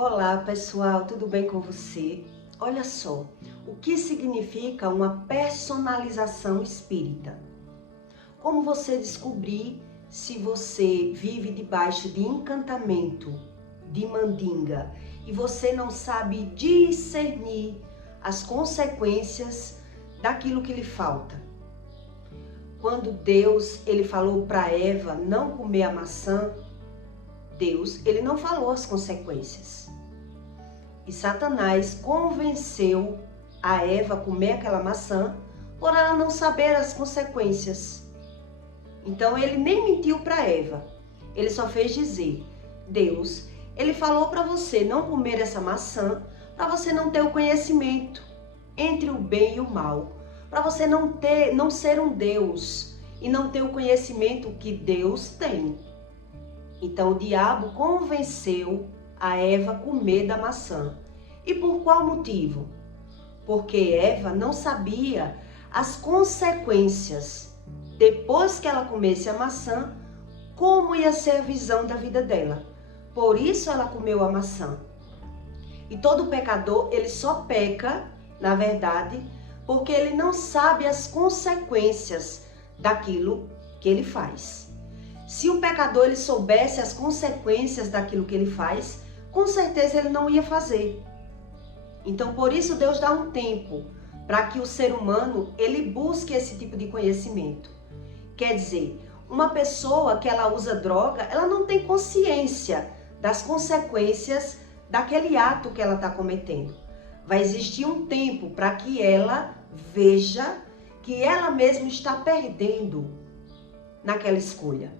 Olá pessoal, tudo bem com você? Olha só, o que significa uma personalização espírita? Como você descobrir se você vive debaixo de encantamento, de mandinga, e você não sabe discernir as consequências daquilo que lhe falta? Quando Deus ele falou para Eva não comer a maçã, Deus ele não falou as consequências. E Satanás convenceu a Eva a comer aquela maçã por ela não saber as consequências. Então ele nem mentiu para Eva. Ele só fez dizer: Deus, ele falou para você não comer essa maçã para você não ter o conhecimento entre o bem e o mal, para você não ser um Deus e não ter o conhecimento que Deus tem. Então o diabo convenceu a Eva a comer da maçã. E por qual motivo? Porque Eva não sabia as consequências. Depois que ela comesse a maçã, como ia ser a visão da vida dela. Por isso ela comeu a maçã. E todo pecador, ele só peca, na verdade, porque ele não sabe as consequências daquilo que ele faz. Se o pecador ele soubesse as consequências daquilo que ele faz, com certeza ele não ia fazer. Então, por isso Deus dá um tempo para que o ser humano ele busque esse tipo de conhecimento. Quer dizer, uma pessoa que ela usa droga, ela não tem consciência das consequências daquele ato que ela está cometendo. Vai existir um tempo para que ela veja que ela mesma está perdendo naquela escolha.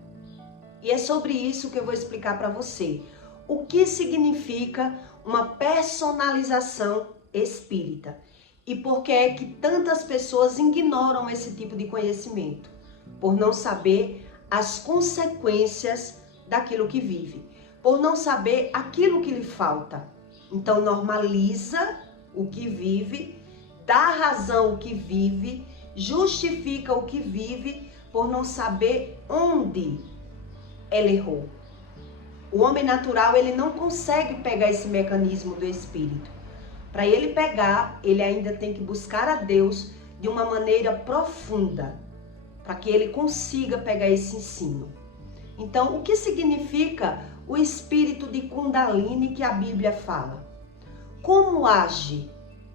E é sobre isso que eu vou explicar para você. O que significa uma personalização espírita? E por que é que tantas pessoas ignoram esse tipo de conhecimento? Por não saber as consequências daquilo que vive. Por não saber aquilo que lhe falta. Então normaliza o que vive, dá razão ao que vive, justifica o que vive por não saber onde ela errou. O homem natural, ele não consegue pegar esse mecanismo do espírito. Para ele pegar, ele ainda tem que buscar a Deus de uma maneira profunda, para que ele consiga pegar esse ensino. Então, o que significa o espírito de Kundalini que a Bíblia fala? Como age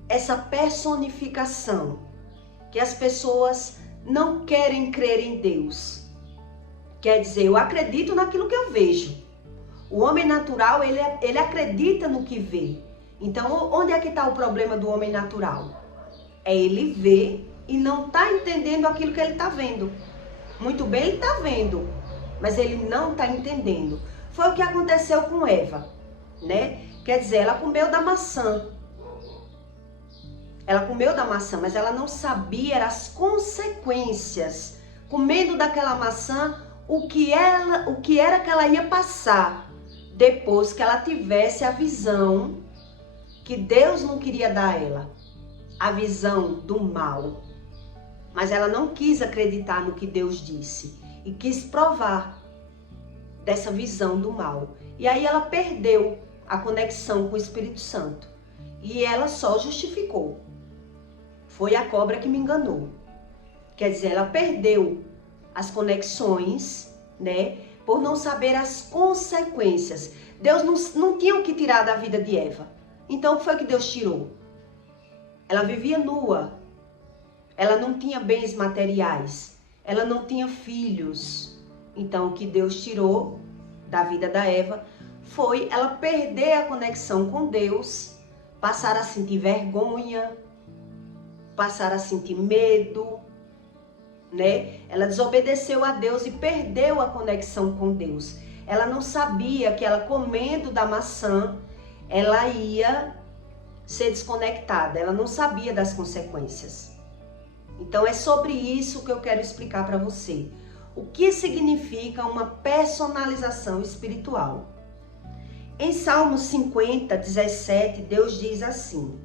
essa personificação que as pessoas não querem crer em Deus? Quer dizer, eu acredito naquilo que eu vejo. O homem natural, ele acredita no que vê. Então, onde é que está o problema do homem natural? É ele ver e não está entendendo aquilo que ele está vendo. Muito bem, ele está vendo, mas ele não está entendendo. Foi o que aconteceu com Eva, né? Quer dizer, ela comeu da maçã. Ela comeu da maçã, mas ela não sabia as consequências. Comendo daquela maçã, o que era que ela ia passar depois que ela tivesse a visão que Deus não queria dar a ela, a visão do mal. Mas ela não quis acreditar no que Deus disse e quis provar dessa visão do mal. E aí ela perdeu a conexão com o Espírito Santo e ela só justificou. Foi a cobra que me enganou. Quer dizer, ela perdeu as conexões, né? Por não saber as consequências. Deus não tinha o que tirar da vida de Eva. Então, o que foi que Deus tirou? Ela vivia nua. Ela não tinha bens materiais. Ela não tinha filhos. Então, o que Deus tirou da vida da Eva foi ela perder a conexão com Deus, passar a sentir vergonha, passar a sentir medo, né? Ela desobedeceu a Deus e perdeu a conexão com Deus. Ela não sabia que ela comendo da maçã, ela ia ser desconectada. Ela não sabia das consequências. Então é sobre isso que eu quero explicar para você. O que significa uma personalização espiritual? Em Salmo 50, 17, Deus diz assim: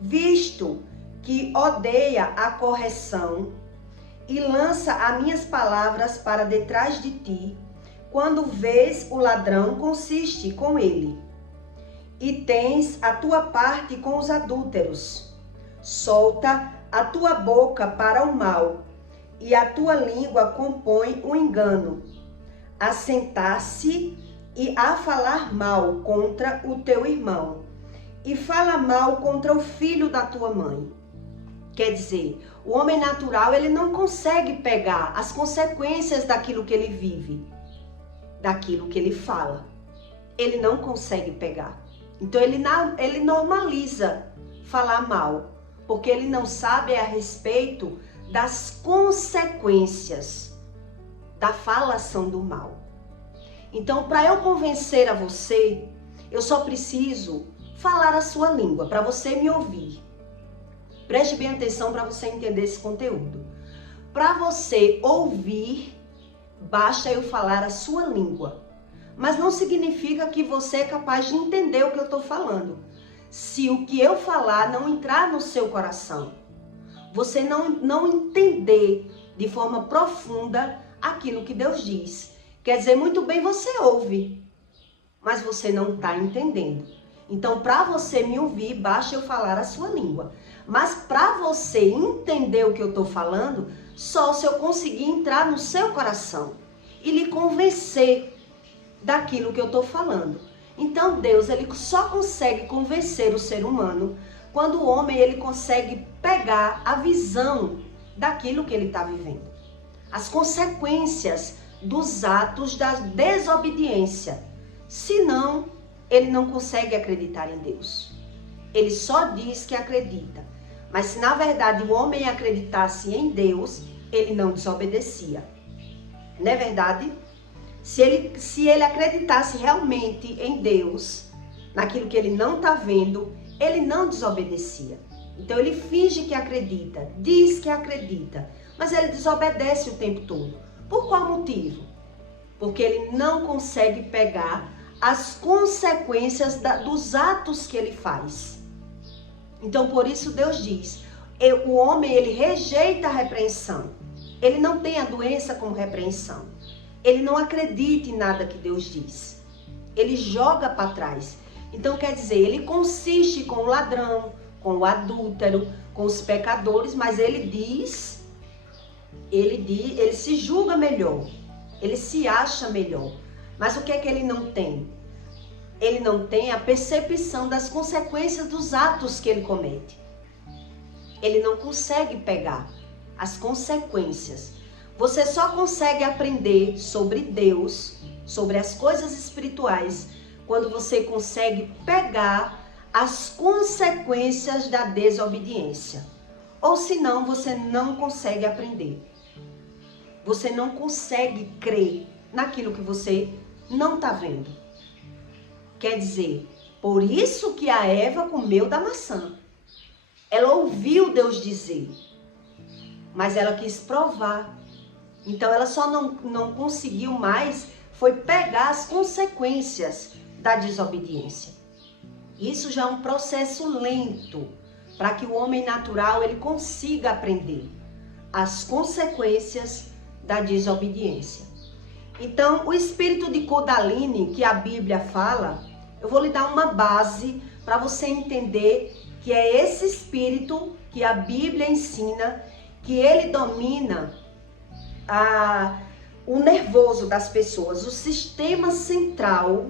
visto que odeia a correção e lança as minhas palavras para detrás de ti, quando vês o ladrão, consiste com ele. e tens a tua parte com os adúlteros. Solta a tua boca para o mal, e a tua língua compõe o engano. A sentar-se e a falar mal contra o teu irmão, e fala mal contra o filho da tua mãe. Quer dizer, o homem natural, ele não consegue pegar as consequências daquilo que ele vive, daquilo que ele fala. Ele não consegue pegar. Então ele normaliza falar mal, porque ele não sabe a respeito das consequências da falação do mal. Então, para eu convencer a você, eu só preciso falar a sua língua, para você me ouvir. Preste bem atenção para você entender esse conteúdo. Para você ouvir, basta eu falar a sua língua. Mas não significa que você é capaz de entender o que eu estou falando. Se o que eu falar não entrar no seu coração, você não entender de forma profunda aquilo que Deus diz. Quer dizer, muito bem, você ouve, mas você não está entendendo. Então, para você me ouvir, basta eu falar a sua língua. Mas para você entender o que eu estou falando, só se eu conseguir entrar no seu coração e lhe convencer daquilo que eu estou falando. Então Deus, ele só consegue convencer o ser humano quando o homem, ele consegue pegar a visão daquilo que ele está vivendo. As consequências dos atos da desobediência. Senão, ele não consegue acreditar em Deus. Ele só diz que acredita. Mas se na verdade o homem acreditasse em Deus, ele não desobedecia. Não é verdade? Se ele acreditasse realmente em Deus, naquilo que ele não está vendo, ele não desobedecia. Então ele finge que acredita, diz que acredita, mas ele desobedece o tempo todo. Por qual motivo? Porque ele não consegue pegar as consequências dos atos que ele faz. Então por isso Deus diz, o homem, ele rejeita a repreensão. Ele não tem a doença como repreensão. Ele não acredita em nada que Deus diz. Ele joga para trás. Então quer dizer, ele consiste com o ladrão, com o adúltero, com os pecadores, mas ele se julga melhor. Ele se acha melhor. Mas o que é que ele não tem? Ele não tem a percepção das consequências dos atos que ele comete. Ele não consegue pegar as consequências. Você só consegue aprender sobre Deus, sobre as coisas espirituais, quando você consegue pegar as consequências da desobediência. Ou senão, você não consegue aprender. Você não consegue crer naquilo que você não está vendo. Quer dizer, por isso que a Eva comeu da maçã. Ela ouviu Deus dizer, mas ela quis provar. Então ela só não conseguiu mais, foi pegar as consequências da desobediência. Isso já é um processo lento, para que o homem natural ele consiga aprender as consequências da desobediência. Então, o espírito de Kundalini, que a Bíblia fala, eu vou lhe dar uma base para você entender que é esse espírito que a Bíblia ensina, que ele domina o nervoso das pessoas, o sistema central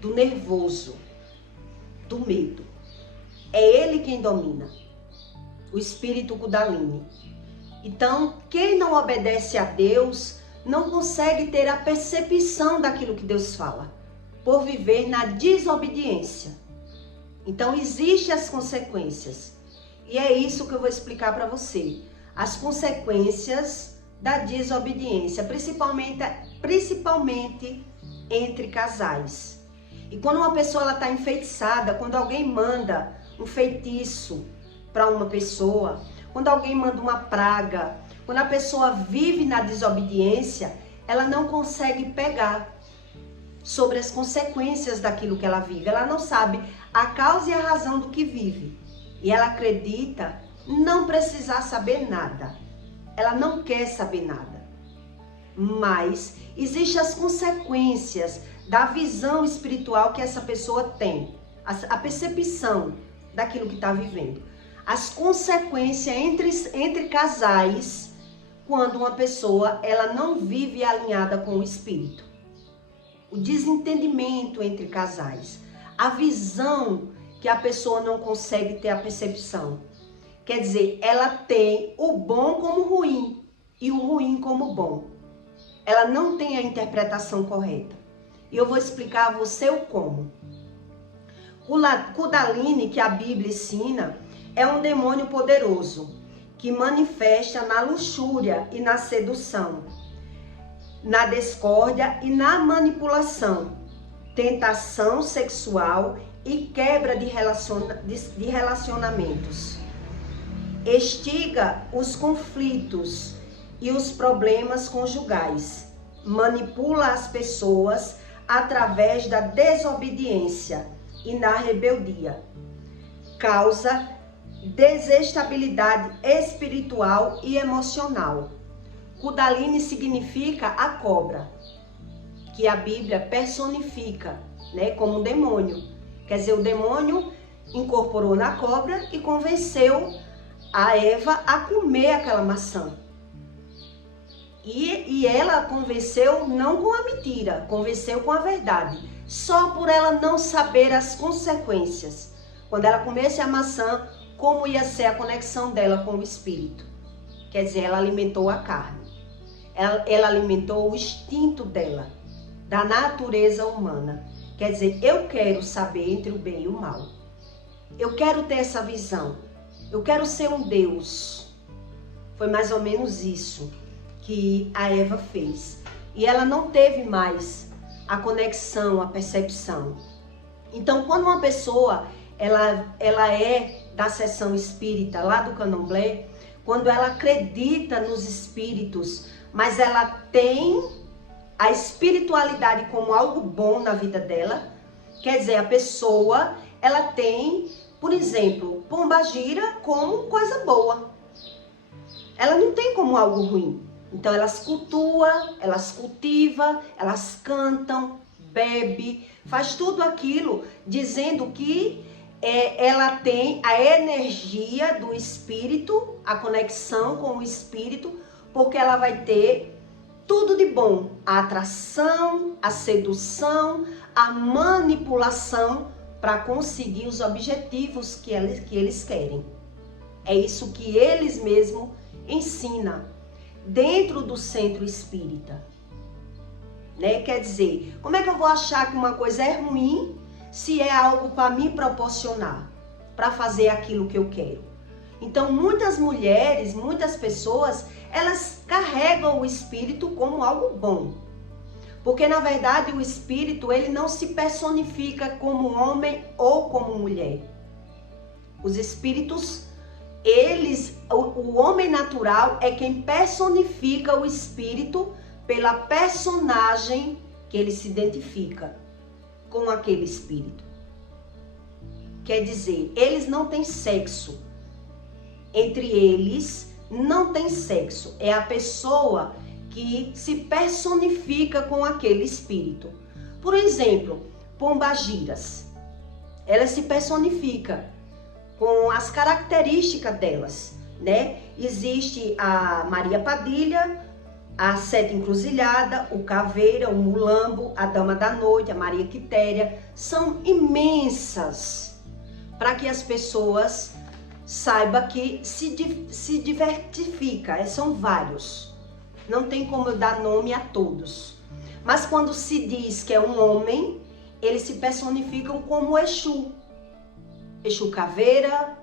do nervoso, do medo. É ele quem domina, o espírito Kundalini. Então, quem não obedece a Deus não consegue ter a percepção daquilo que Deus fala, por viver na desobediência. Então, existem as consequências. E é isso que eu vou explicar para você. As consequências da desobediência, principalmente entre casais. E quando uma pessoa está enfeitiçada, quando alguém manda um feitiço para uma pessoa, quando alguém manda uma praga, quando a pessoa vive na desobediência, ela não consegue pegar sobre as consequências daquilo que ela vive. Ela não sabe a causa e a razão do que vive. E ela acredita não precisar saber nada. Ela não quer saber nada. Mas existem as consequências da visão espiritual que essa pessoa tem. a percepção daquilo que está vivendo. As consequências entre casais quando uma pessoa ela não vive alinhada com o espírito. O desentendimento entre casais. A visão que a pessoa não consegue ter a percepção. Quer dizer, ela tem o bom como ruim e o ruim como bom. Ela não tem a interpretação correta. E eu vou explicar a você o como. O Kundalini, que a Bíblia ensina, é um demônio poderoso que manifesta na luxúria e na sedução, na discórdia e na manipulação, tentação sexual e quebra de relacionamentos. Instiga os conflitos e os problemas conjugais, manipula as pessoas através da desobediência e na rebeldia, causa desestabilidade espiritual e emocional. Kundalini significa a cobra, que a Bíblia personifica, né, como um demônio. Quer dizer, o demônio incorporou na cobra e convenceu a Eva a comer aquela maçã. E ela convenceu não com a mentira, convenceu com a verdade. Só por ela não saber as consequências. Quando ela comesse a maçã, como ia ser a conexão dela com o espírito. Quer dizer, ela alimentou a carne. Ela alimentou o instinto dela, da natureza humana. Quer dizer, eu quero saber entre o bem e o mal. Eu quero ter essa visão. Eu quero ser um Deus. Foi mais ou menos isso que a Eva fez. E ela não teve mais a conexão, a percepção. Então, quando uma pessoa ela é da seção espírita lá do Candomblé, quando ela acredita nos espíritos, mas ela tem a espiritualidade como algo bom na vida dela, quer dizer, a pessoa, ela tem, por exemplo, pombagira como coisa boa. Ela não tem como algo ruim. Então elas cultuam, elas cultivam, elas cantam, bebem, faz tudo aquilo dizendo que ela tem a energia do espírito, a conexão com o espírito, porque ela vai ter tudo de bom. A atração, a sedução, a manipulação para conseguir os objetivos que eles querem. É isso que eles mesmos ensinam dentro do centro espírita. Né? Quer dizer, como é que eu vou achar que uma coisa é ruim se é algo para me proporcionar, para fazer aquilo que eu quero? Então, muitas mulheres, muitas pessoas, elas carregam o espírito como algo bom. Porque, na verdade, o espírito, ele não se personifica como homem ou como mulher. Os espíritos, o homem natural é quem personifica o espírito pela personagem que ele se identifica com aquele espírito. Quer dizer, eles não têm sexo. Entre eles não tem sexo. É a pessoa que se personifica com aquele espírito. Por exemplo, pombagiras. Ela se personifica com as características delas, né? Existe a Maria Padilha, a Sete Encruzilhada, o Caveira, o Mulambo, a Dama da Noite, a Maria Quitéria. São imensas para que as pessoas saibam que se diversifica. São vários. Não tem como eu dar nome a todos. Mas quando se diz que é um homem, eles se personificam como Exu. Exu Caveira,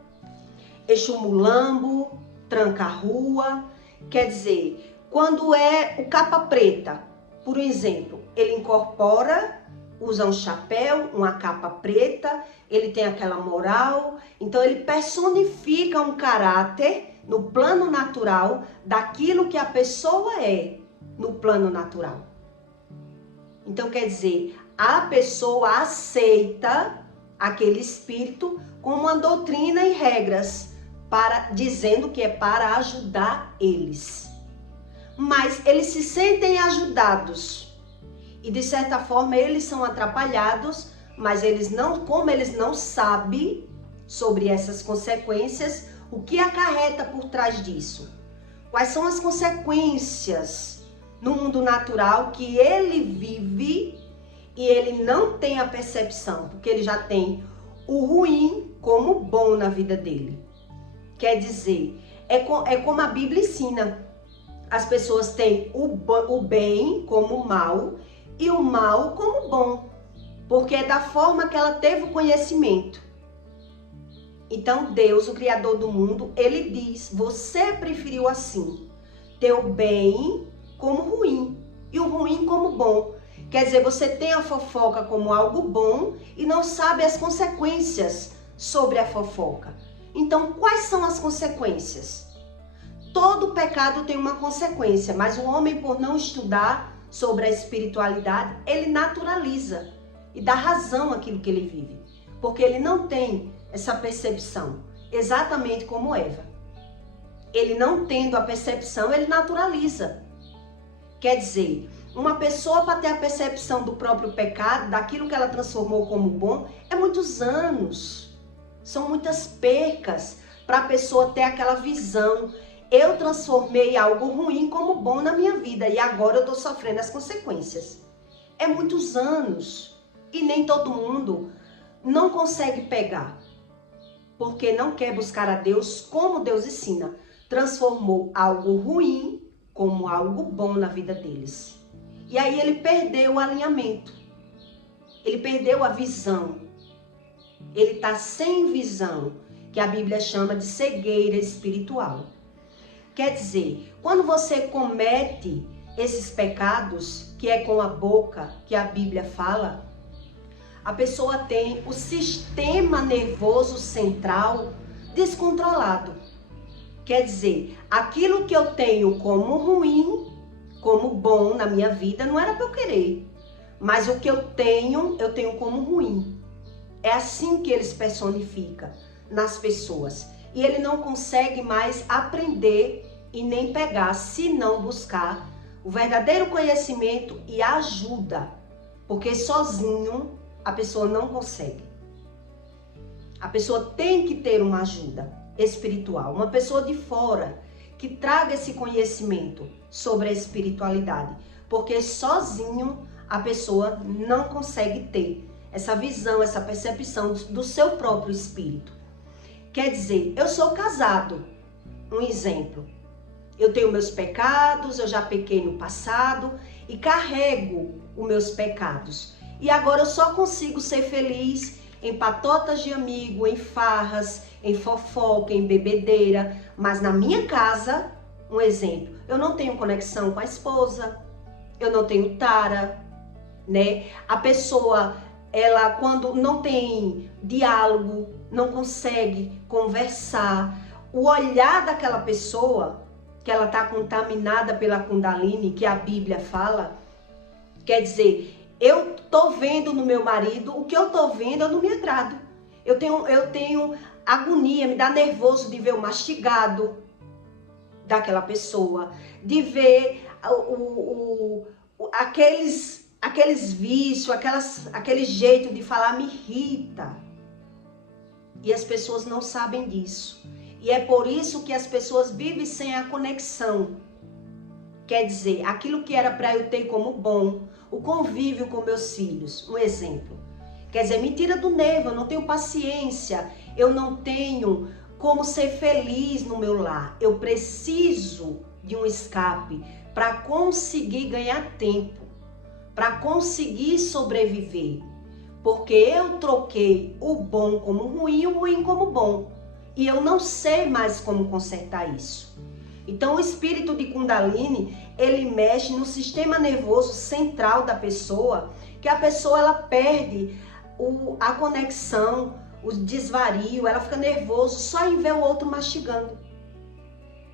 Exu Mulambo, Tranca-Rua. Quer dizer, quando é o capa preta, por exemplo, ele incorpora, usa um chapéu, uma capa preta, ele tem aquela moral, então ele personifica um caráter no plano natural daquilo que a pessoa é no plano natural. Então quer dizer, a pessoa aceita aquele espírito com uma doutrina e regras, dizendo que é para ajudar eles. Mas eles se sentem ajudados e de certa forma eles são atrapalhados, mas como eles não sabem sobre essas consequências, o que acarreta por trás disso? Quais são as consequências no mundo natural que ele vive e ele não tem a percepção, porque ele já tem o ruim como bom na vida dele. Quer dizer, é como a Bíblia ensina. As pessoas têm o bem como mal e o mal como bom, porque é da forma que ela teve o conhecimento. Então Deus, o Criador do mundo, ele diz, você preferiu assim, ter o bem como ruim e o ruim como bom. Quer dizer, você tem a fofoca como algo bom e não sabe as consequências sobre a fofoca. Então, quais são as consequências? Todo pecado tem uma consequência, mas o homem, por não estudar sobre a espiritualidade, ele naturaliza e dá razão àquilo que ele vive, porque ele não tem essa percepção, exatamente como Eva. Ele não tendo a percepção, ele naturaliza. Quer dizer, uma pessoa para ter a percepção do próprio pecado, daquilo que ela transformou como bom, é muitos anos. São muitas percas para a pessoa ter aquela visão. Eu transformei algo ruim como bom na minha vida e agora eu estou sofrendo as consequências. É muitos anos e nem todo mundo não consegue pegar, porque não quer buscar a Deus como Deus ensina. Transformou algo ruim como algo bom na vida deles. E aí ele perdeu o alinhamento, ele perdeu a visão, ele está sem visão, que a Bíblia chama de cegueira espiritual. Quer dizer, quando você comete esses pecados, que é com a boca, que a Bíblia fala, a pessoa tem o sistema nervoso central descontrolado. Quer dizer, aquilo que eu tenho como ruim, como bom na minha vida, não era para eu querer. Mas o que eu tenho como ruim. É assim que ele se personifica nas pessoas. E ele não consegue mais aprender e nem pegar, se não buscar o verdadeiro conhecimento e ajuda. Porque sozinho a pessoa não consegue. A pessoa tem que ter uma ajuda espiritual, uma pessoa de fora que traga esse conhecimento sobre a espiritualidade, porque sozinho a pessoa não consegue ter essa visão, essa percepção do seu próprio espírito. Quer dizer, eu sou casado, um exemplo. Eu tenho meus pecados, eu já pequei no passado e carrego os meus pecados. E agora eu só consigo ser feliz em patotas de amigo, em farras, em fofoca, em bebedeira. Mas na minha casa, um exemplo, eu não tenho conexão com a esposa, eu não tenho tara, né? A pessoa, ela quando não tem diálogo, não consegue conversar, o olhar daquela pessoa, que ela está contaminada pela Kundalini, que a Bíblia fala, quer dizer, eu tô vendo no meu marido, o que eu tô vendo eu não me agrado. Eu tenho agonia, me dá nervoso de ver o mastigado daquela pessoa, de ver aqueles vícios, aquele jeito de falar me irrita. E as pessoas não sabem disso. E é por isso que as pessoas vivem sem a conexão. Quer dizer, aquilo que era para eu ter como bom, o convívio com meus filhos, um exemplo. Quer dizer, me tira do nervo, eu não tenho paciência, eu não tenho como ser feliz no meu lar. Eu preciso de um escape para conseguir ganhar tempo, para conseguir sobreviver. Porque eu troquei o bom como ruim e o ruim como bom. E eu não sei mais como consertar isso. Então o espírito de Kundalini, ele mexe no sistema nervoso central da pessoa, que a pessoa ela perde a conexão, o desvario, ela fica nervoso só em ver o outro mastigando.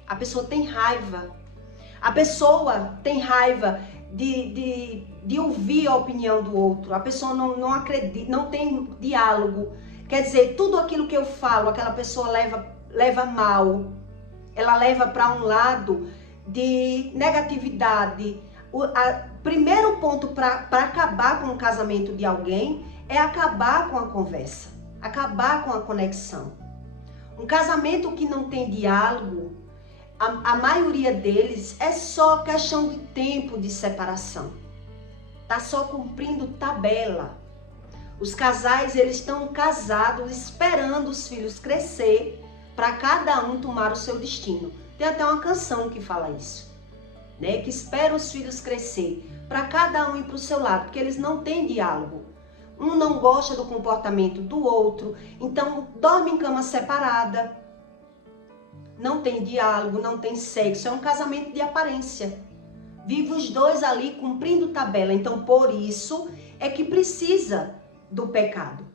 A pessoa tem raiva. A pessoa tem raiva de ouvir a opinião do outro. A pessoa não acredita, não tem diálogo. Quer dizer, tudo aquilo que eu falo, aquela pessoa leva mal. Ela leva para um lado de negatividade. Primeiro ponto para acabar com o casamento de alguém é acabar com a conversa, acabar com a conexão. Um casamento que não tem diálogo, a maioria deles é só questão de tempo de separação. Tá só cumprindo tabela. Os casais, eles estão casados esperando os filhos crescer para cada um tomar o seu destino. Tem até uma canção que fala isso, né? Que espera os filhos crescer para cada um ir para o seu lado, porque eles não têm diálogo. Um não gosta do comportamento do outro, então dorme em cama separada. Não tem diálogo, não tem sexo, é um casamento de aparência. Vive os dois ali cumprindo tabela, então por isso é que precisa do pecado.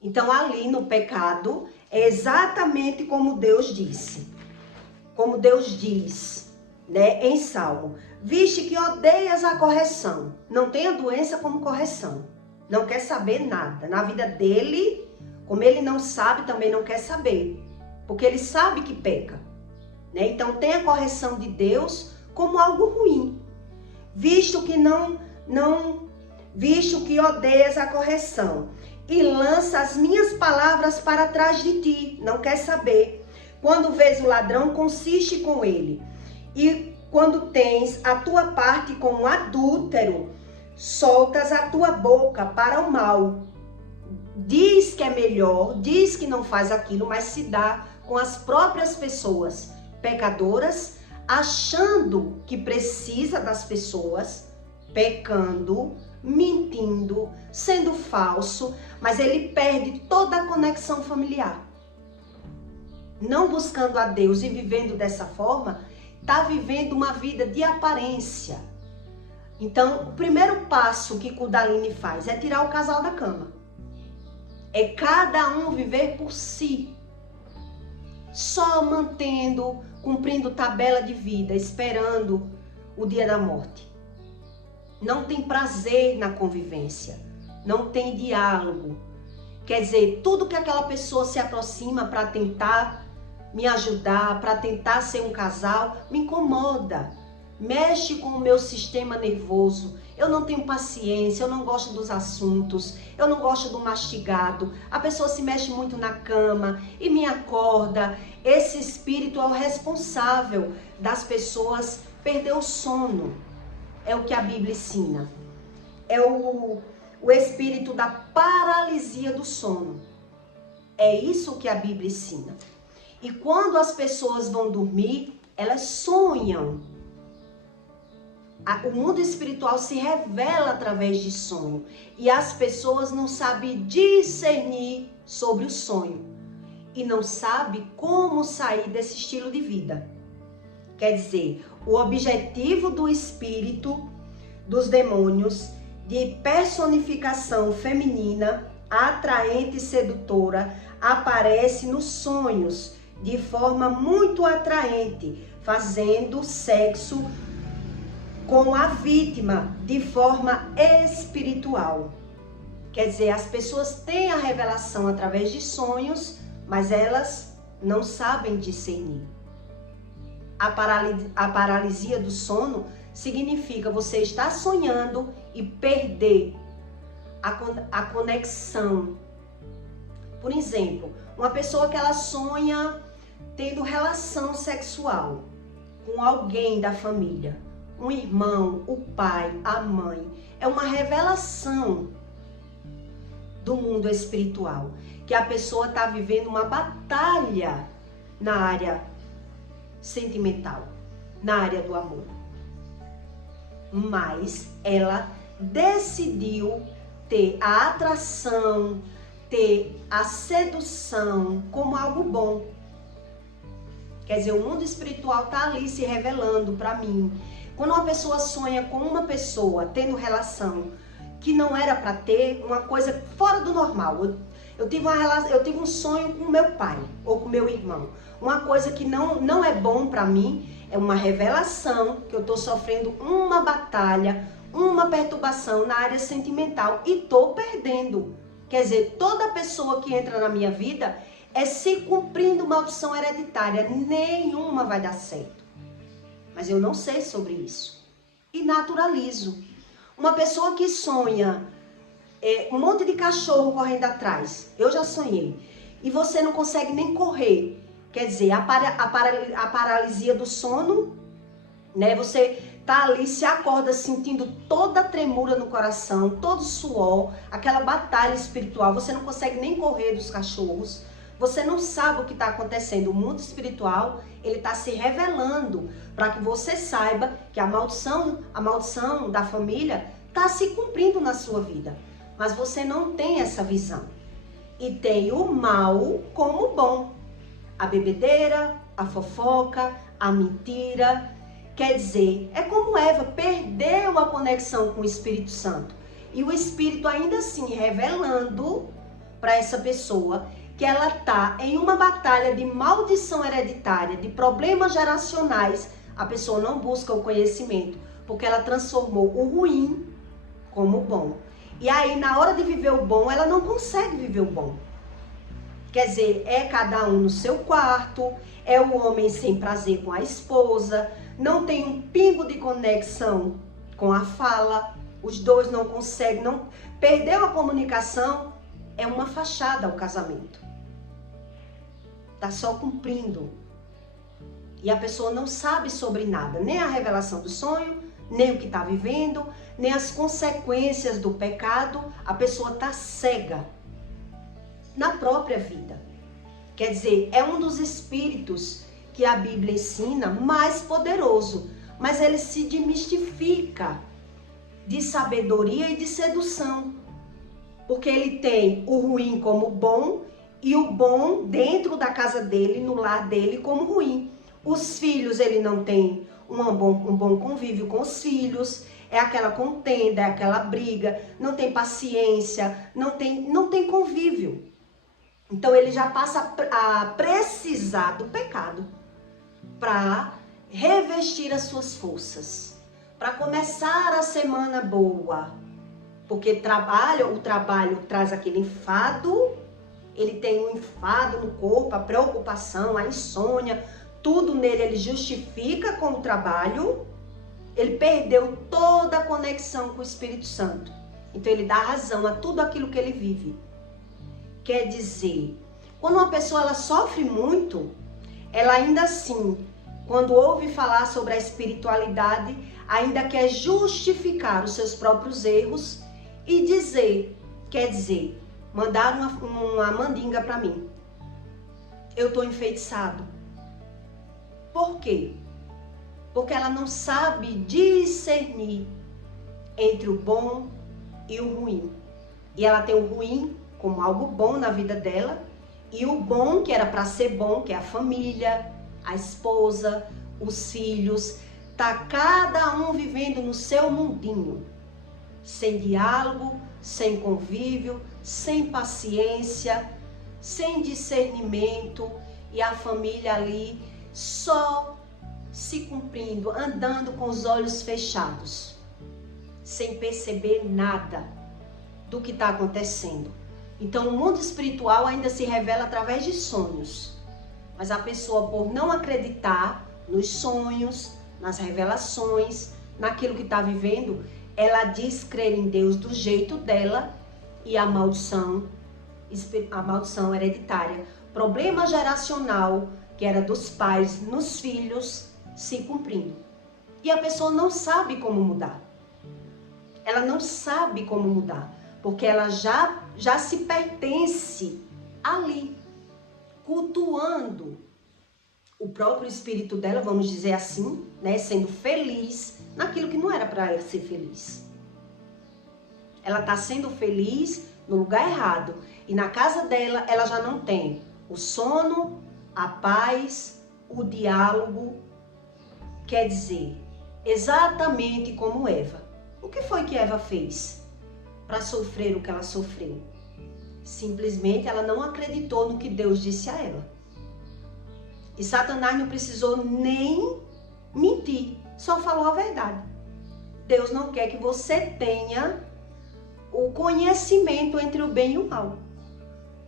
Então ali no pecado é exatamente como Deus disse. Como Deus diz, né, em Salmo. Viste que odeias a correção. Não tem a doença como correção. Não quer saber nada. Na vida dele, como ele não sabe, também não quer saber. Porque ele sabe que peca, né? Então tem a correção de Deus como algo ruim. Visto que odeias a correção e lança as minhas palavras para trás de ti, não quer saber. Quando vês o ladrão, consiste com ele. E quando tens a tua parte com um adúltero, soltas a tua boca para o mal. Diz que é melhor, diz que não faz aquilo, mas se dá com as próprias pessoas pecadoras, achando que precisa das pessoas, pecando, mentindo, sendo falso, mas ele perde toda a conexão familiar. Não buscando a Deus e vivendo dessa forma, está vivendo uma vida de aparência. Então, o primeiro passo que Kundalini faz é tirar o casal da cama. É cada um viver por si. Só mantendo, cumprindo tabela de vida, esperando o dia da morte. Não tem prazer na convivência, não tem diálogo. Quer dizer, tudo que aquela pessoa se aproxima para tentar me ajudar, para tentar ser um casal, me incomoda. Mexe com o meu sistema nervoso. Eu não tenho paciência, eu não gosto dos assuntos, eu não gosto do mastigado. A pessoa se mexe muito na cama e me acorda. Esse espírito é o responsável das pessoas perder o sono. É o que a Bíblia ensina. É o espírito da paralisia do sono. É isso que a Bíblia ensina. E quando as pessoas vão dormir, elas sonham. O mundo espiritual se revela através de sonho. E as pessoas não sabem discernir sobre o sonho. E não sabem como sair desse estilo de vida. Quer dizer, o objetivo do espírito, dos demônios, de personificação feminina, atraente e sedutora, aparece nos sonhos de forma muito atraente, fazendo sexo com a vítima de forma espiritual. Quer dizer, as pessoas têm a revelação através de sonhos, mas elas não sabem discernir. A paralisia do sono significa você estar sonhando e perder a conexão. Por exemplo, uma pessoa que ela sonha tendo relação sexual com alguém da família, um irmão, o pai, a mãe, é uma revelação do mundo espiritual, que a pessoa está vivendo uma batalha na área sentimental, na área do amor. Mas ela decidiu ter a atração, ter a sedução como algo bom. Quer dizer, o mundo espiritual está ali se revelando para mim. Quando uma pessoa sonha com uma pessoa tendo relação que não era para ter, uma coisa fora do normal. Eu tive um sonho com meu pai ou com meu irmão. Uma coisa que não é bom para mim, é uma revelação que eu estou sofrendo uma batalha, uma perturbação na área sentimental e estou perdendo. Quer dizer, toda pessoa que entra na minha vida é se cumprindo maldição hereditária. Nenhuma vai dar certo. Mas eu não sei sobre isso. E naturalizo. Uma pessoa que sonha um monte de cachorro correndo atrás. Eu já sonhei. E você não consegue nem correr. Quer dizer, a paralisia do sono, né? Você tá ali, se acorda sentindo toda a tremura no coração, todo o suor, aquela batalha espiritual. Você não consegue nem correr dos cachorros. Você não sabe o que está acontecendo. O mundo espiritual, ele está se revelando para que você saiba que a maldição da família está se cumprindo na sua vida. Mas você não tem essa visão. E tem o mal como bom. A bebedeira, a fofoca, a mentira. Quer dizer, é como Eva perdeu a conexão com o Espírito Santo. E o Espírito ainda assim revelando para essa pessoa que ela está em uma batalha de maldição hereditária, de problemas geracionais. A pessoa não busca o conhecimento, porque ela transformou o ruim como bom. E aí, na hora de viver o bom, ela não consegue viver o bom. Quer dizer, é cada um no seu quarto, é o homem sem prazer com a esposa, não tem um pingo de conexão com a fala, os dois não conseguem, perdeu a comunicação, é uma fachada ao casamento. Tá só cumprindo. E a pessoa não sabe sobre nada, nem a revelação do sonho, nem o que está vivendo, nem as consequências do pecado. A pessoa tá cega na própria vida. Quer dizer, é um dos espíritos que a Bíblia ensina mais poderoso, mas ele se demistifica de sabedoria e de sedução, porque ele tem o ruim como bom e o bom dentro da casa dele, no lar dele, como ruim. Os filhos, ele não tem um bom convívio com os filhos, é aquela contenda, é aquela briga, não tem paciência, não tem convívio. Então ele já passa a precisar do pecado para revestir as suas forças, para começar a semana boa. Porque o trabalho traz aquele enfado, ele tem um enfado no corpo, a preocupação, a insônia, tudo nele ele justifica com o trabalho. Ele perdeu toda a conexão com o Espírito Santo. Então ele dá razão a tudo aquilo que ele vive. Quer dizer, quando uma pessoa ela sofre muito, ela ainda assim, quando ouve falar sobre a espiritualidade, ainda quer justificar os seus próprios erros e dizer, quer dizer, mandar uma mandinga para mim. Eu estou enfeitiçado. Por quê? Porque ela não sabe discernir entre o bom e o ruim. E ela tem o ruim como algo bom na vida dela, e o bom, que era para ser bom, que é a família, a esposa, os filhos, tá cada um vivendo no seu mundinho, sem diálogo, sem convívio, sem paciência, sem discernimento, e a família ali só se cumprindo, andando com os olhos fechados, sem perceber nada do que está acontecendo. Então o mundo espiritual ainda se revela através de sonhos, mas a pessoa, por não acreditar nos sonhos, nas revelações, naquilo que está vivendo, ela diz crer em Deus do jeito dela, e a maldição hereditária, problema geracional que era dos pais nos filhos, se cumprindo. E a pessoa não sabe como mudar. Ela não sabe como mudar, porque ela já se pertence ali, cultuando o próprio espírito dela, vamos dizer assim, né, sendo feliz naquilo que não era para ela ser feliz. Ela está sendo feliz no lugar errado, e na casa dela ela já não tem o sono, a paz, o diálogo. Quer dizer, exatamente como Eva. O que foi que Eva fez para sofrer o que ela sofreu? Simplesmente ela não acreditou no que Deus disse a ela. E Satanás não precisou nem mentir, só falou a verdade. Deus não quer que você tenha o conhecimento entre o bem e o mal.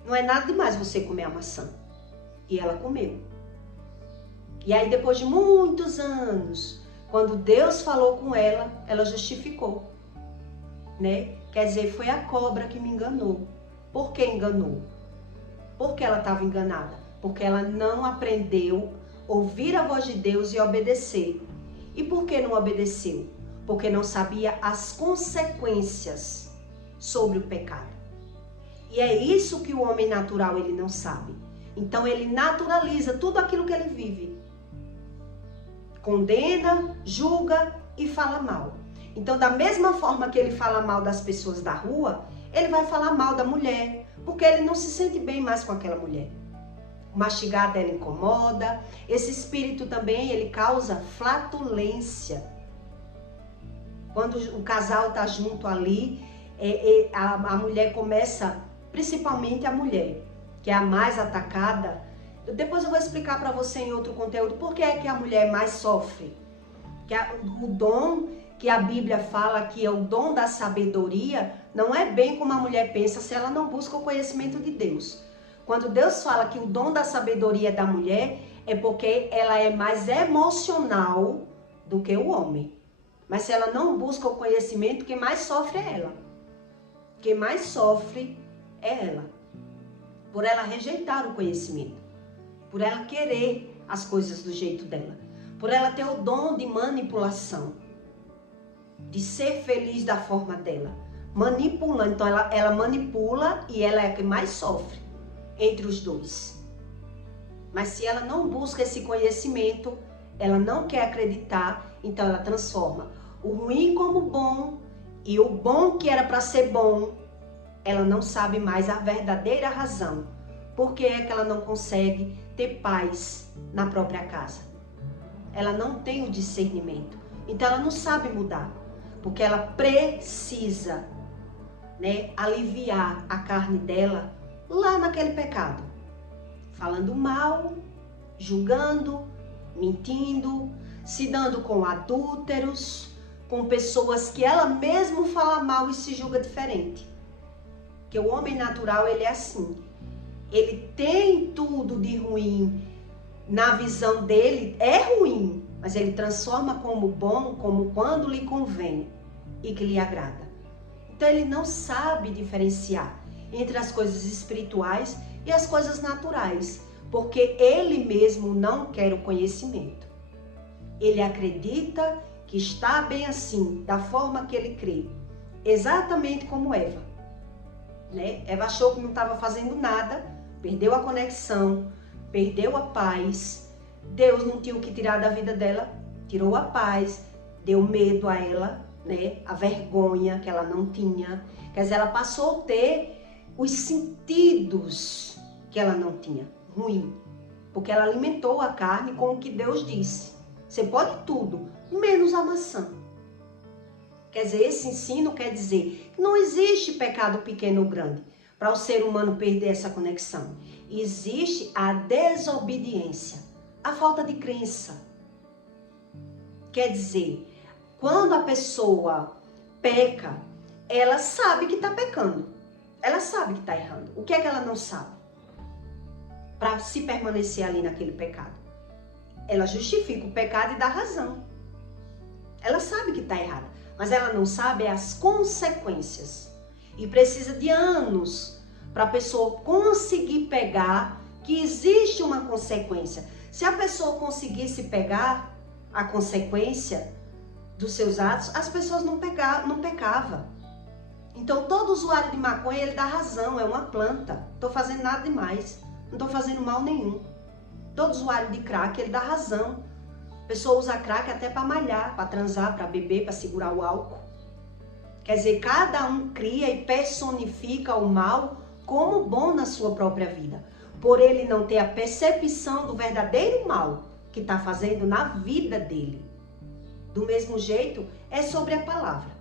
Não é nada demais você comer a maçã. E ela comeu. E aí, depois de muitos anos, quando Deus falou com ela, ela justificou, né? Quer dizer, foi a cobra que me enganou. Por que enganou? Por que ela estava enganada? Porque ela não aprendeu a ouvir a voz de Deus e obedecer. E por que não obedeceu? Porque não sabia as consequências sobre o pecado. E é isso que o homem natural ele não sabe. Então ele naturaliza tudo aquilo que ele vive. Condena, julga e fala mal. Então, da mesma forma que ele fala mal das pessoas da rua, ele vai falar mal da mulher, porque ele não se sente bem mais com aquela mulher. O mastigar dela incomoda. Esse espírito também, ele causa flatulência. Quando o casal está junto ali, a mulher começa, principalmente a mulher, que é a mais atacada. Depois eu vou explicar para você em outro conteúdo por que é que a mulher mais sofre. Que o dom que a Bíblia fala que é o dom da sabedoria, não é bem como a mulher pensa se ela não busca o conhecimento de Deus. Quando Deus fala que o dom da sabedoria é da mulher, é porque ela é mais emocional do que o homem. Mas se ela não busca o conhecimento, quem mais sofre é ela. Quem mais sofre é ela. Por ela rejeitar o conhecimento. Por ela querer as coisas do jeito dela. Por ela ter o dom de manipulação. De ser feliz da forma dela. Manipulando. Então ela manipula e ela é a que mais sofre entre os dois. Mas se ela não busca esse conhecimento, ela não quer acreditar, então ela transforma o ruim como bom e o bom que era para ser bom, ela não sabe mais a verdadeira razão. Por que é que ela não consegue ter paz na própria casa? Ela não tem o discernimento. Então ela não sabe mudar. Porque ela precisa, aliviar a carne dela lá naquele pecado. Falando mal, julgando, mentindo, se dando com adúlteros, com pessoas que ela mesma fala mal e se julga diferente. Porque o homem natural, ele é assim. Ele tem tudo de ruim. Na visão dele, é ruim. Mas ele transforma como bom, como quando lhe convém e que lhe agrada. Então ele não sabe diferenciar entre as coisas espirituais e as coisas naturais. Porque ele mesmo não quer o conhecimento. Ele acredita que está bem assim, da forma que ele crê. Exatamente como Eva. Eva achou que não estava fazendo nada, perdeu a conexão, perdeu a paz. Deus não tinha o que tirar da vida dela, tirou a paz, deu medo a ela, a vergonha que ela não tinha. Quer dizer, ela passou a ter os sentidos que ela não tinha, ruim. Porque ela alimentou a carne com o que Deus disse. Você pode tudo, menos a maçã. Quer dizer, esse ensino quer dizer que não existe pecado pequeno ou grande para o ser humano perder essa conexão. Existe a desobediência, a falta de crença. Quer dizer, quando a pessoa peca, ela sabe que está pecando. Ela sabe que está errando. O que é que ela não sabe? Para se permanecer ali naquele pecado. Ela justifica o pecado e dá razão. Ela sabe que está errada, mas ela não sabe as consequências. E precisa de anos para a pessoa conseguir pegar que existe uma consequência. Se a pessoa conseguisse pegar a consequência dos seus atos, as pessoas não pecavam. Então, todo usuário de maconha, ele dá razão, é uma planta. Não estou fazendo nada demais, não estou fazendo mal nenhum. Todo usuário de crack, ele dá razão. A pessoa usa crack até para malhar, para transar, para beber, para segurar o álcool. Quer dizer, cada um cria e personifica o mal como bom na sua própria vida. Por ele não ter a percepção do verdadeiro mal que está fazendo na vida dele. Do mesmo jeito, é sobre a palavra.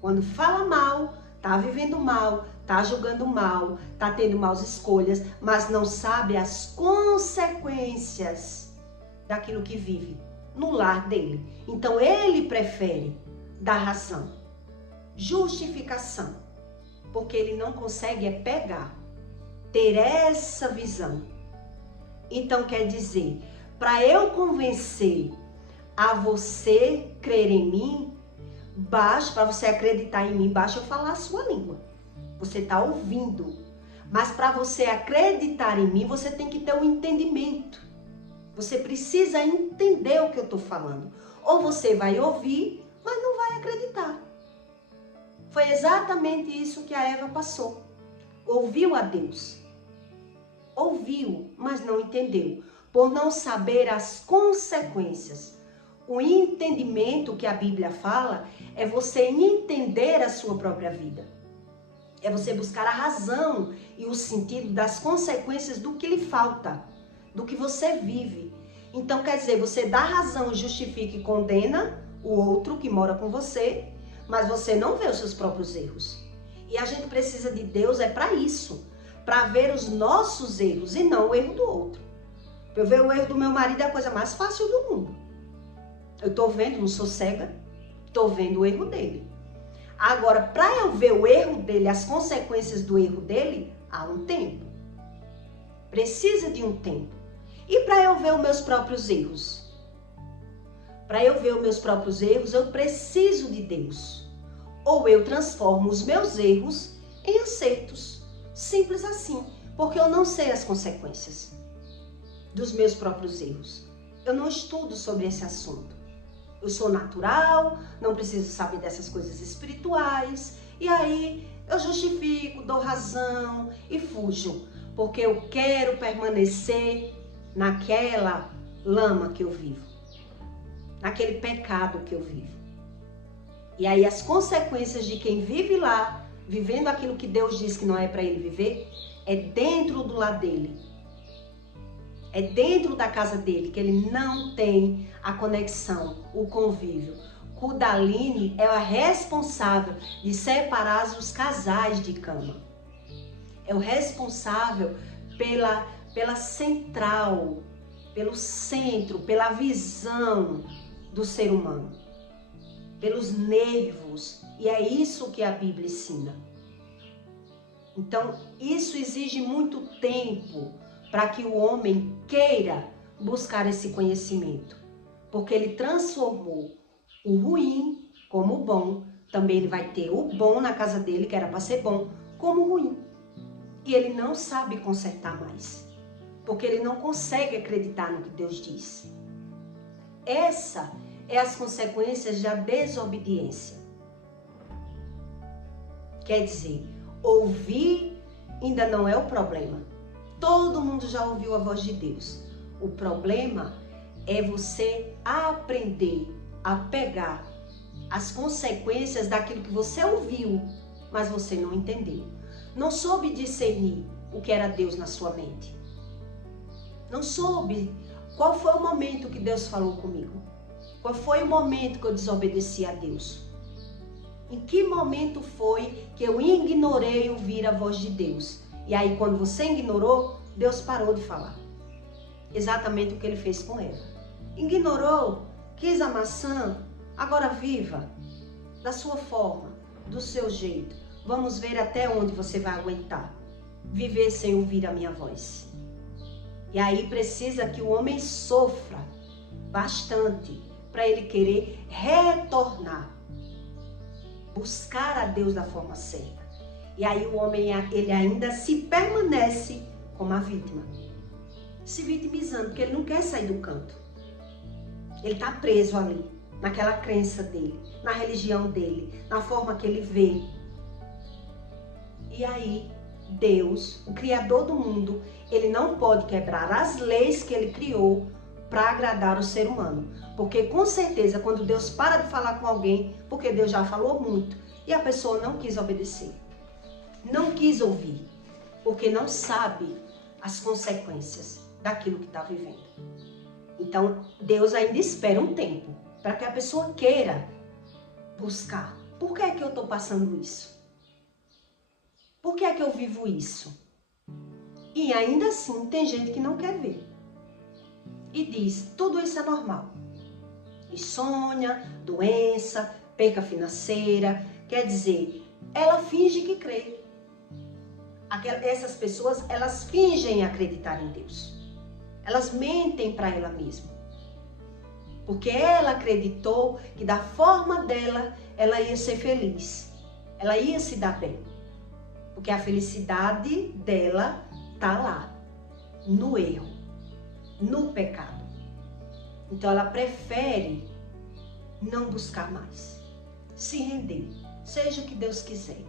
Quando fala mal, está vivendo mal, está julgando mal, está tendo maus escolhas, mas não sabe as consequências daquilo que vive no lar dele. Então ele prefere dar razão, justificação, porque ele não consegue pegar, ter essa visão. Então quer dizer, para eu convencer a você crer em mim, basta, para você acreditar em mim, basta eu falar a sua língua. Você está ouvindo. Mas para você acreditar em mim, você tem que ter um entendimento. Você precisa entender o que eu estou falando. Ou você vai ouvir, mas não vai acreditar. Foi exatamente isso que a Eva passou. Ouviu a Deus. Ouviu, mas não entendeu. Por não saber as consequências. O entendimento que a Bíblia fala é você entender a sua própria vida. É você buscar a razão e o sentido das consequências do que lhe falta, do que você vive. Então, quer dizer, você dá razão, justifica e condena o outro que mora com você, mas você não vê os seus próprios erros. E a gente precisa de Deus para isso, para ver os nossos erros e não o erro do outro. Eu ver o erro do meu marido é a coisa mais fácil do mundo. Eu estou vendo, não sou cega, estou vendo o erro dele. Agora, para eu ver o erro dele, as consequências do erro dele, há um tempo. Precisa de um tempo. E para eu ver os meus próprios erros? Para eu ver os meus próprios erros, eu preciso de Deus. Ou eu transformo os meus erros em acertos. Simples assim. Porque eu não sei as consequências dos meus próprios erros. Eu não estudo sobre esse assunto. Eu sou natural, não preciso saber dessas coisas espirituais. E aí eu justifico, dou razão e fujo. Porque eu quero permanecer naquela lama que eu vivo. Naquele pecado que eu vivo. E aí as consequências de quem vive lá, vivendo aquilo que Deus diz que não é para ele viver, é dentro do lar dele. É dentro da casa dele que ele não tem a conexão, o convívio. Kundalini é a responsável de separar os casais de cama. É o responsável pela central, pelo centro, pela visão do ser humano, pelos nervos. E é isso que a Bíblia ensina. Então, isso exige muito tempo para que o homem queira buscar esse conhecimento. Porque ele transformou o ruim como o bom. Também ele vai ter o bom na casa dele, que era para ser bom, como ruim. E ele não sabe consertar mais. Porque ele não consegue acreditar no que Deus diz. Essa é as consequências da desobediência. Quer dizer, ouvir ainda não é o problema. Todo mundo já ouviu a voz de Deus. O problema é você aprender a pegar as consequências daquilo que você ouviu, mas você não entendeu. Não soube discernir o que era Deus na sua mente. Não soube qual foi o momento que Deus falou comigo. Qual foi o momento que eu desobedeci a Deus. Em que momento foi que eu ignorei ouvir a voz de Deus? E aí, quando você ignorou, Deus parou de falar. Exatamente o que ele fez com Eva. Ignorou, quis a maçã, agora viva da sua forma, do seu jeito. Vamos ver até onde você vai aguentar viver sem ouvir a minha voz. E aí precisa que o homem sofra bastante para ele querer retornar, buscar a Deus da forma certa. E aí o homem, ele ainda se permanece como a vítima, se vitimizando, porque ele não quer sair do canto. Ele está preso ali, naquela crença dele, na religião dele, na forma que ele vê. E aí Deus, o Criador do mundo, ele não pode quebrar as leis que ele criou para agradar o ser humano. Porque com certeza quando Deus para de falar com alguém, porque Deus já falou muito, e a pessoa não quis obedecer. Não quis ouvir, porque não sabe as consequências daquilo que está vivendo. Então, Deus ainda espera um tempo para que a pessoa queira buscar. Por que é que eu estou passando isso? Por que é que eu vivo isso? E ainda assim, tem gente que não quer ver. E diz, tudo isso é normal. Insônia, doença, perca financeira. Quer dizer, ela finge que crê. Essas pessoas, elas fingem acreditar em Deus. Elas mentem para ela mesma. Porque ela acreditou que da forma dela, ela ia ser feliz, ela ia se dar bem, porque a felicidade dela tá lá, no erro, no pecado. Então ela prefere não buscar mais, se render, seja o que Deus quiser.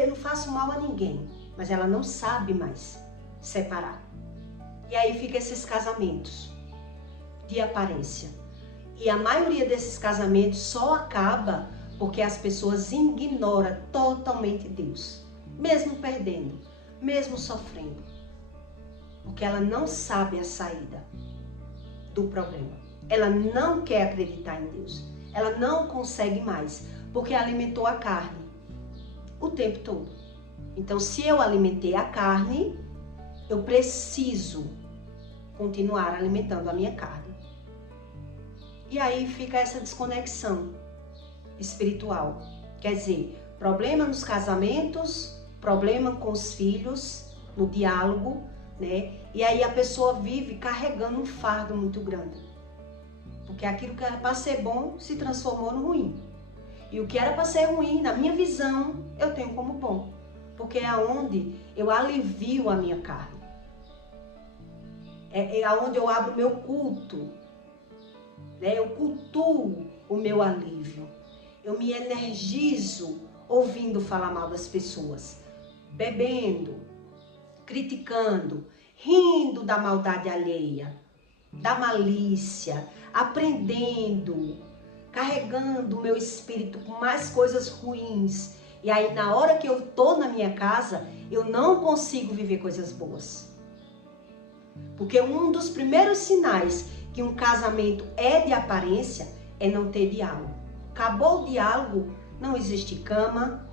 Eu não faço mal a ninguém, mas ela não sabe mais separar. E aí fica esses casamentos de aparência. E a maioria desses casamentos só acaba porque as pessoas ignoram totalmente Deus, mesmo perdendo, mesmo sofrendo, porque ela não sabe a saída do problema. Ela não quer acreditar em Deus. Ela não consegue mais, porque alimentou a carne o tempo todo. Então, se eu alimentei a carne, eu preciso continuar alimentando a minha carne. E aí fica essa desconexão espiritual. Quer dizer, problema nos casamentos, problema com os filhos, no diálogo, né? E aí a pessoa vive carregando um fardo muito grande. Porque aquilo que era para ser bom se transformou no ruim. E o que era para ser ruim, na minha visão, eu tenho como bom. Porque é aonde eu alivio a minha carne. É aonde eu abro o meu culto. Né? Eu cultuo o meu alívio. Eu me energizo ouvindo falar mal das pessoas. Bebendo, criticando, rindo da maldade alheia, da malícia, aprendendo, carregando o meu espírito com mais coisas ruins. E aí, na hora que eu tô na minha casa, eu não consigo viver coisas boas. Porque um dos primeiros sinais que um casamento é de aparência é não ter diálogo. Acabou o diálogo, não existe cama,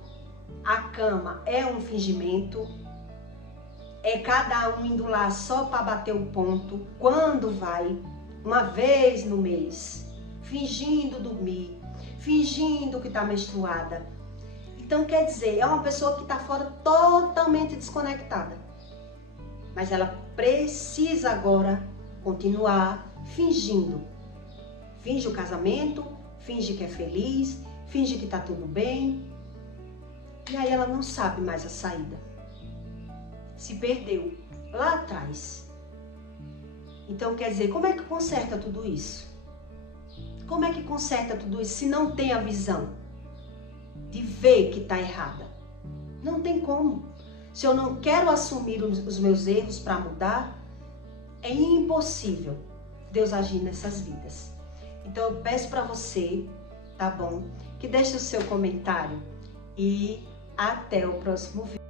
a cama é um fingimento, é cada um indo lá só para bater o ponto, quando vai, uma vez no mês, fingindo dormir, fingindo que está menstruada. Então, quer dizer, é uma pessoa que está fora totalmente desconectada. Mas ela precisa agora continuar fingindo. Finge o casamento, finge que é feliz, finge que está tudo bem. E aí ela não sabe mais a saída. Se perdeu lá atrás. Então, quer dizer, como é que conserta tudo isso? Como é que conserta tudo isso se não tem a visão de ver que está errada? Não tem como. Se eu não quero assumir os meus erros para mudar, é impossível Deus agir nessas vidas. Então eu peço para você, tá bom? Que deixe o seu comentário e até o próximo vídeo.